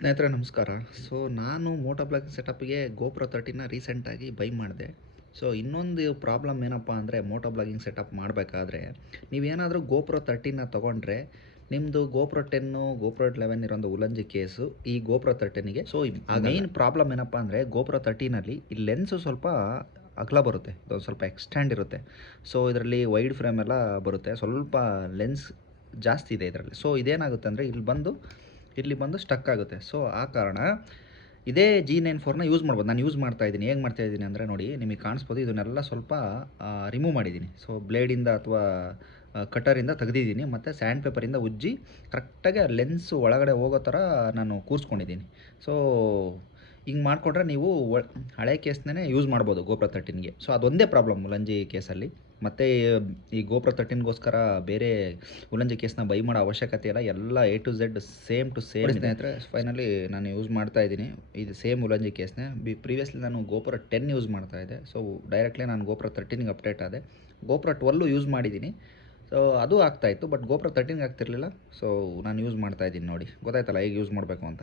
ಸ್ನೇಹಿತರೆ ನಮಸ್ಕಾರ. ಸೊ ನಾನು ಮೋಟೋ ಬ್ಲಾಗಿಂಗ್ ಸೆಟಪ್‌ಗೆ GoPro 13ನ ರೀಸೆಂಟಾಗಿ ಬೈ ಮಾಡಿದೆ. ಸೊ ಇನ್ನೊಂದು ಪ್ರಾಬ್ಲಮ್ ಏನಪ್ಪ ಅಂದರೆ ಮೋಟೋ ಬ್ಲಾಗಿಂಗ್ ಸೆಟಪ್ ಮಾಡಬೇಕಾದ್ರೆ ನೀವೇನಾದರೂ GoPro 13ನ ತೊಗೊಂಡ್ರೆ ನಿಮ್ಮದು GoPro 10, GoPro 11 ಇರೋಂಥ ಉಲ್ಲಂಜಿ ಕೇಸು ಈ GoPro 13ಗೆ ಸೊ ಮೇನ್ ಪ್ರಾಬ್ಲಮ್ ಏನಪ್ಪ ಅಂದರೆ GoPro 13ನಲ್ಲಿ ಈ ಲೆನ್ಸು ಸ್ವಲ್ಪ ಅಗಲ ಬರುತ್ತೆ. ಇದೊಂದು ಸ್ವಲ್ಪ ಎಕ್ಸ್ಟೆಂಡ್ ಇರುತ್ತೆ. ಸೊ ಇದರಲ್ಲಿ ವೈಡ್ ಫ್ರೇಮ್ ಎಲ್ಲ ಬರುತ್ತೆ. ಸ್ವಲ್ಪ ಲೆನ್ಸ್ ಜಾಸ್ತಿ ಇದೆ ಇದರಲ್ಲಿ. ಸೊ ಇದೇನಾಗುತ್ತೆ ಅಂದರೆ ಇಲ್ಲಿ ಬಂದು ಸ್ಟಕ್ ಆಗುತ್ತೆ. ಸೊ ಆ ಕಾರಣ ಇದೇ G94ನ ಯೂಸ್ ಮಾಡ್ಬೋದು. ನಾನು ಯೂಸ್ ಮಾಡ್ತಾ ಇದ್ದೀನಿ. ಹೇಗೆ ಮಾಡ್ತಾ ಇದ್ದೀನಿ ಅಂದರೆ ನೋಡಿ ನಿಮಗೆ ಕಾಣಿಸ್ಬೋದು ಇದನ್ನೆಲ್ಲ ಸ್ವಲ್ಪ ರಿಮೂವ್ ಮಾಡಿದ್ದೀನಿ. ಸೊ ಬ್ಲೇಡಿಂದ ಅಥವಾ ಕಟರಿಂದ ತೆಗೆದಿದ್ದೀನಿ ಮತ್ತು ಸ್ಯಾಂಡ್ ಪೇಪರಿಂದ ಉಜ್ಜಿ ಕರೆಕ್ಟಾಗಿ ಆ ಲೆನ್ಸ್ ಒಳಗಡೆ ಹೋಗೋ ಥರ ನಾನು ಕೂರಿಸ್ಕೊಂಡಿದ್ದೀನಿ. ಸೊ ಹಿಂಗೆ ಮಾಡಿಕೊಂಡ್ರೆ ನೀವು ಹಳೆ ಕೇಸ್ನೇ ಯೂಸ್ ಮಾಡ್ಬೋದು GoPro 13ಗೆ. ಸೊ ಅದೊಂದೇ ಪ್ರಾಬ್ಲಮ್ ಮುಲಂಜಿ ಕೇಸಲ್ಲಿ. ಮತ್ತು ಈ GoPro 13ಗೋಸ್ಕರ ಬೇರೆ ಉಲ್ಲಂಜಿ ಕೇಸ್‌ನ ಬೈ ಮಾಡೋ ಅವಶ್ಯಕತೆ ಇಲ್ಲ. ಎಲ್ಲ A to Z same to same ಇದೆ. ಸ್ನೇಹಿತರೆ ಫೈನಲಿ ನಾನು ಯೂಸ್ ಮಾಡ್ತಾ ಇದ್ದೀನಿ. ಇದು ಸೇಮ್ ಉಲ್ಲಂಜಿ ಕೇಸ್‌ನೇ. ಪ್ರೀವಿಯಸ್ಲಿ ನಾನು GoPro 10 ಯೂಸ್ ಮಾಡ್ತಾ ಇದ್ದೆ. ಸೊ ಡೈರೆಕ್ಟ್ಲಿ ನಾನು GoPro 13ಗೆ ಅಪ್ಡೇಟ್ ಆದೆ. GoPro 12 ಯೂಸ್ ಮಾಡಿದ್ದೀನಿ. ಸೊ ಅದು ಆಗ್ತಾಯಿತ್ತು. ಬಟ್ GoPro 13ಗೆ ಆಗ್ತಿರಲಿಲ್ಲ. ಸೊ ನಾನು ಯೂಸ್ ಮಾಡ್ತಾ ಇದ್ದೀನಿ ನೋಡಿ. ಗೊತ್ತಾಯ್ತಲ್ಲ ಹೇಗೆ ಯೂಸ್ ಮಾಡಬೇಕು ಅಂತ.